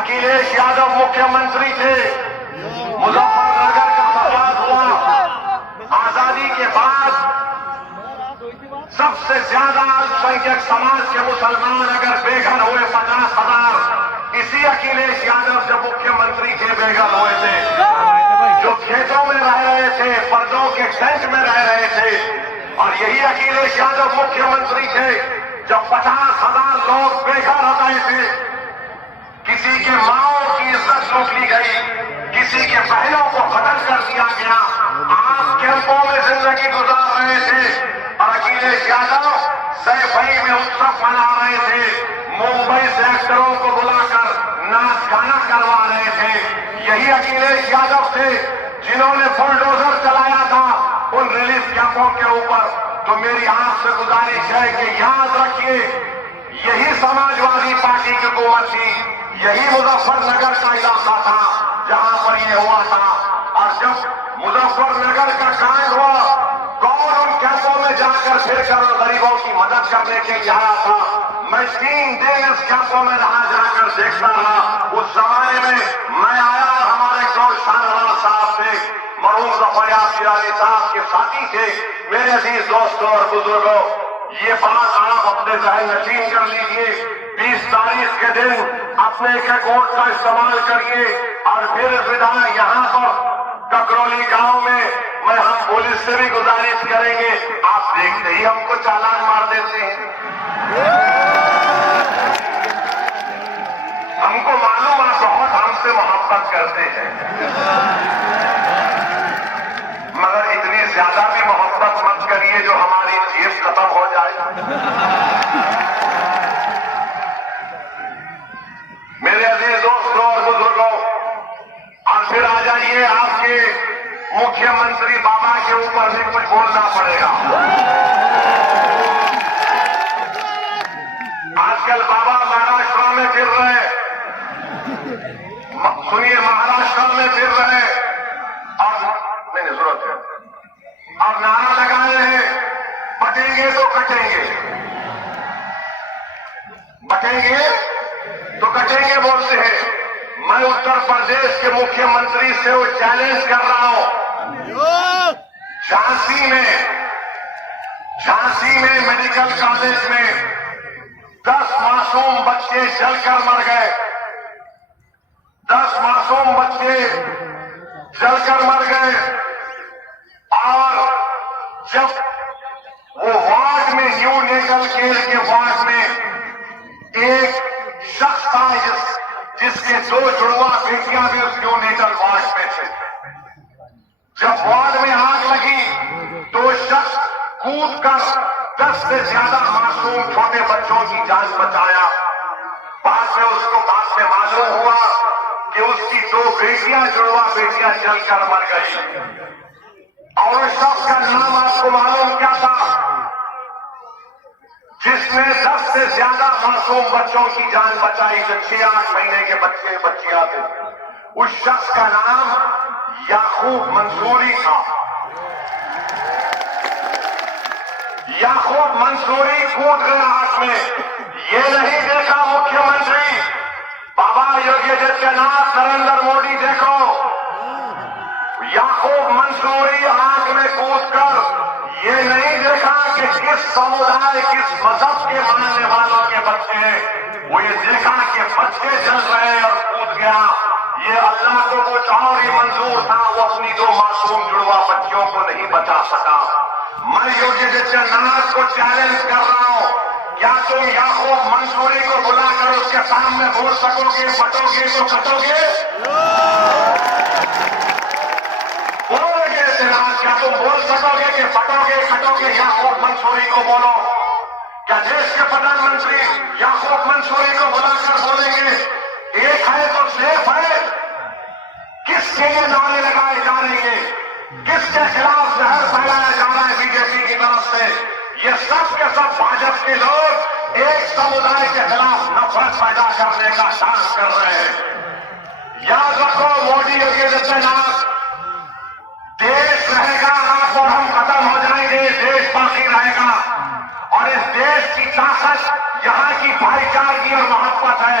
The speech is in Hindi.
अखिलेश यादव मुख्यमंत्री थे, मुजफ्फरनगर का फसाद हुआ। आजादी के बाद सबसे ज्यादा अल्पसंख्यक समाज के मुसलमान अगर बेघर हुए 50,000, इसी अखिलेश यादव जब मुख्यमंत्री थे बेघर हुए थे। जो खेतों में रह रहे थे, पर्दों के टेंट में रह रहे थे, और यही अखिलेश यादव मुख्यमंत्री थे जब 50,000 लोग बेघर हो गए थे। किसी के माओ की इज्जत लूट ली गई, किसी के बहनों को खत्म कर दिया गया। आप कैंपों में जिंदगी गुजार रहे थे और अखिलेश यादव सैफई में उत्सव मना रहे थे, मुंबई से एक्टरों को बुलाकर नाच गाना करवा रहे थे। यही अखिलेश यादव थे जिन्होंने बुलडोजर चलाया था उन रिलीफ कैंपों के ऊपर। तो मेरी आपसे गुजारिश है कि याद रखिए, यही समाजवादी पार्टी की हुकूमत थी, यही मुजफ्फरनगर का इलाका था जहां पर यह हुआ था। और जब मुजफ्फरनगर का कांड हुआ, कौन उन कैंपों में जाकर फिर कर गरीबों की मदद करने के लिए आया था? मैं 3 दिन इस कैंपों में रहा, जाकर देखता रहा। उस जमाने में मैं आया और हमारे कौन शाहनवाज साहब थे, मरहूम ज़फ़रयाब शिराज़ी साहब के साथी थे। मेरे अजीज दोस्तों और बुजुर्गों, ये बात आप अपने ज़हन नशीन कर लीजिए। 20 तारीख के दिन अपने एक वोट का इस्तेमाल करिए और फिर विदा यहाँ पर ककरौली गांव में मैं हम पुलिस से भी गुजारिश करेंगे, आप देखते ही हमको चालान मार देते हैं। हमको मालूम आप बहुत हमसे मोहब्बत करते हैं, मगर इतनी ज्यादा भी मोहब्बत मत करिए जो हमारी जेब खत्म हो जाए। मेरे अजीज दोस्तों और बुजुर्गों, और फिर आ जाइए, आपके मुख्यमंत्री बाबा के ऊपर भी कुछ बोलना पड़ेगा। आजकल बाबा महाराष्ट्र में फिर रहे, सुनिए, महाराष्ट्र में फिर रहे और नहीं जरूरत है, और नारा लगा रहे हैं, बटेंगे तो कटेंगे, बटेंगे तो कटेंगे बोलते हैं। मैं उत्तर प्रदेश के मुख्यमंत्री से वो चैलेंज कर रहा हूं। झांसी में मेडिकल कॉलेज में 10 मासूम बच्चे जलकर मर गए। 10 मासूम बच्चे जलकर मर गए, और जब वो वार्ड में, न्यू नेटल केयर के वार्ड में एक शख्स था जिसके 2 जुड़वा बेटियां भी उस न्यू नेटल वार्ड में थे। जब वार्ड में आग लगी तो शख्स कूदकर 10 से ज्यादा मासूम छोटे बच्चों की जान बचाया। बाद में मालूम हुआ कि उसकी 2 बेटियां, जुड़वा बेटियां जलकर मर गई। और उस शख्स का नाम आपको मालूम क्या था जिसने 10 से ज्यादा मासूम बच्चों की जान बचाई, जो 6-8 महीने के बच्चे बच्चियां थे? उस शख्स का नाम याकूब मंसूरी था। याकूब मंसूरी कूद गया आग में। ये नहीं देखा मुख्यमंत्री बाबा योगी आदित्यनाथ, नरेंद्र मोदी, देखो याकूब मंसूरी आग में कूदकर ये नहीं देखा कि किस समुदाय, किस मजहब के मानने वालों के बच्चे हैं। वो ये देखा कि बच्चे जल रहे और कूद गया। ये अल्लाह को कुछ और ही मंजूर था, वो अपनी 2 मासूम जुड़वा बच्चियों को नहीं बचा सका। मैं योगी आदित्यनाथ को चैलेंज कर रहा हूं, क्या तुम याकूब मंसूरी को बुलाकर उसके सामने बोल सकोगे, बटोगे तो कटोगे? क्या तुम बोल सकोगे कि बटोगे कटोगे? याकूब मंसूरी को बोलो। क्या देश के प्रधानमंत्री याकूब मंसूरी को बुलाकर बोलेंगे एक है तो सेफ है? किसके लिए नारे लगाए जा रहे हैं, किसके खिलाफ जहर फैलाया जा रहा है बीजेपी की तरफ से? ये सब के सब भाजपा के लोग एक समुदाय के खिलाफ नफरत पैदा करने का काम कर रहे हैं। याद रखो, मोदी योगी आदित्यनाथ, देश रहेगा, आप और हम खत्म हो जाएंगे, देश बाकी रहेगा। और इस देश की ताकत यहाँ की भाईचारगी और मोहब्बत है।